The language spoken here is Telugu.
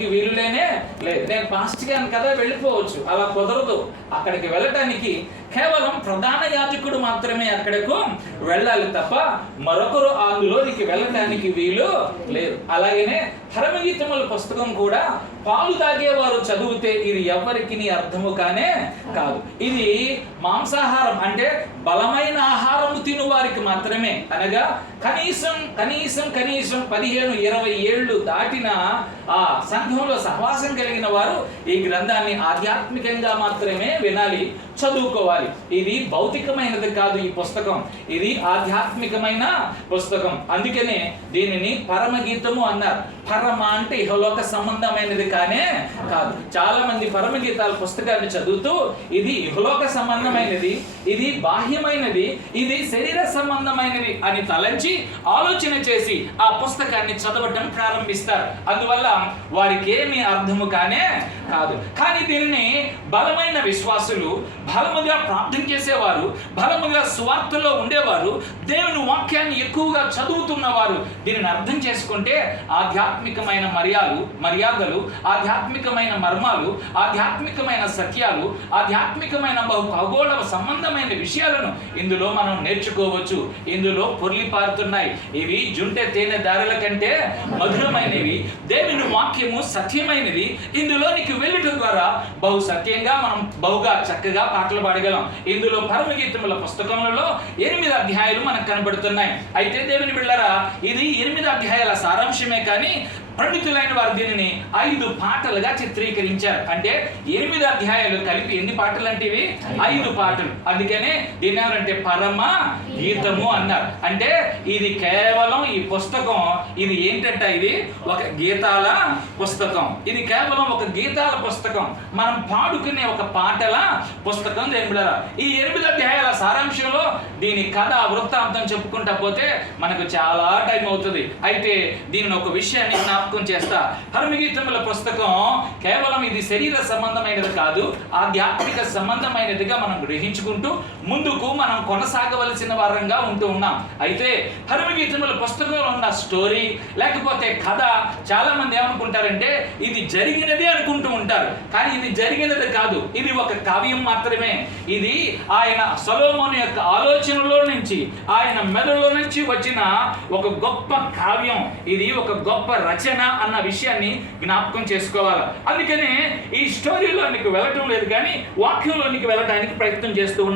వెళ్ళటానికి వీలులేనే లేదు. నేను పాస్ట్ గాను కదా వెళ్ళిపోవచ్చు, అలా కుదరదు. అక్కడికి వెళ్ళటానికి కేవలం ప్రధాన యాజకుడు మాత్రమే అక్కడకు వెళ్ళాలి తప్ప మరొకరు అందులోనికి వెళ్ళటానికి వీలు లేదు. అలాగనే పరమగీతముల పుస్తకం కూడా పాలు తాగేవారు చదివితే ఇది ఎవరికి అర్థము కానే కాదు. ఇది మాంసాహారం అంటే బలమైన ఆహారము తిను వారికి మాత్రమే, అనగా కనీసం 15-20 ఏళ్ళు దాటిన ఆ సంఘంలో సహవాసం కలిగిన వారు ఈ గ్రంథాన్ని ఆధ్యాత్మికంగా మాత్రమే వినాలి, చదువుకోవాలి. ఇది భౌతికమైనది కాదు, ఈ పుస్తకం ఇది ఆధ్యాత్మికమైన పుస్తకం. అందుకనే దీనిని పరమగీతము అన్నారు. పరమ అంటే ఇహలోక సంబంధమైనది కానే కాదు. చాలా మంది పరమగీతాల పుస్తకాన్ని చదువుతూ ఇది ఇహలోక సంబంధమైనది, ఇది బాహ్యమైనది, ఇది శరీర సంబంధమైనది అని తలంచి ఆలోచన చేసి ఆ పుస్తకాన్ని చదవటం ప్రారంభిస్తారు. అందువల్ల వారికి ఏమీ అర్థము కానే కాదు. కానీ దీనిని బలమైన విశ్వాసులు, బలముగా ప్రార్థన చేసేవారు, బలముగా స్వార్థలో ఉండేవారు, దేవుని వాక్యాన్ని ఎక్కువగా చదువుతున్నవారు దీనిని అర్థం చేసుకుంటే ఆధ్యాత్మికమైన మర్యాదలు, ఆధ్యాత్మికమైన మర్మాలు, ఆధ్యాత్మికమైన సత్యాలు, ఆధ్యాత్మికమైన ఖగోళ సంబంధమైన విషయాలను ఇందులో మనం నేర్చుకోవచ్చు. ఇందులో పొర్లి పారుతున్నాయి. ఇవి జుంటె తేనె దారుల కంటే మధురమైనవి. దేవుని వాక్యము సత్యమైనది. ఇందులోనికి వెళ్ళటం ద్వారా బహు సత్యంగా మనం బహుగా చక్కగా పాటలు పాడగలం. ఇందులో పరమగీతముల పుస్తకములలో 8 అధ్యాయాలు మనకు కనబడుతున్నాయి. అయితే దేవుని బిడ్డలారా, ఇది 8 అధ్యాయాల సారాంశమే కానీ పండితులైన వారు దీనిని 5 పాటలుగా చిత్రీకరించారు. అంటే 8 అధ్యాయాలు కలిపి ఎన్ని పాటలు అంటే ఇవి 5 పాటలు. అందుకనే దీని ఏమంటే పరమ గీతము అన్నారు. అంటే ఇది కేవలం ఈ పుస్తకం ఇది ఏంటంటే ఇది ఒక గీతాల పుస్తకం. ఇది కేవలం ఒక గీతాల పుస్తకం, మనం పాడుకునే ఒక పాటల పుస్తకం. దేవుడారా, ఈ 8 అధ్యాయాల సారాంశంలో దీని కథ వృత్తాంతం చెప్పుకుంటా పోతే మనకు చాలా టైం అవుతుంది. అయితే దీనిని ఒక విషయాన్ని జ్ఞాపకం చేస్తా. పరమగీతముల పుస్తకం కేవలం ఇది శరీర సంబంధమైనది కాదు, ఆధ్యాత్మిక సంబంధమైనదిగా మనం గ్రహించుకుంటూ ముందుకు మనం కొనసాగవలసిన వారంగా ఉంటూ ఉన్నాం. అయితే పరమగీతముల పుస్తకంలో ఉన్న స్టోరీ లేకపోతే కథ చాలా మంది ఏమనుకుంటారంటే ఇది జరిగినది అనుకుంటూ ఉంటారు. కానీ ఇది జరిగినది కాదు, ఇది ఒక కావ్యం మాత్రమే. ఇది ఆయన సొలొమోను యొక్క ఆలోచనలో నుంచి, ఆయన మెదడులో నుంచి వచ్చిన ఒక గొప్ప కావ్యం. ఇది ఒక గొప్ప రచన అన్న విషయాన్ని జ్ఞాపకం చేసుకోవాలి. అందుకనే ఈ స్టోరీలోనికి వెళ్ళటం లేదు కానీ వాక్యంలోనికి వెళ్ళడానికి ప్రయత్నం చేస్తూ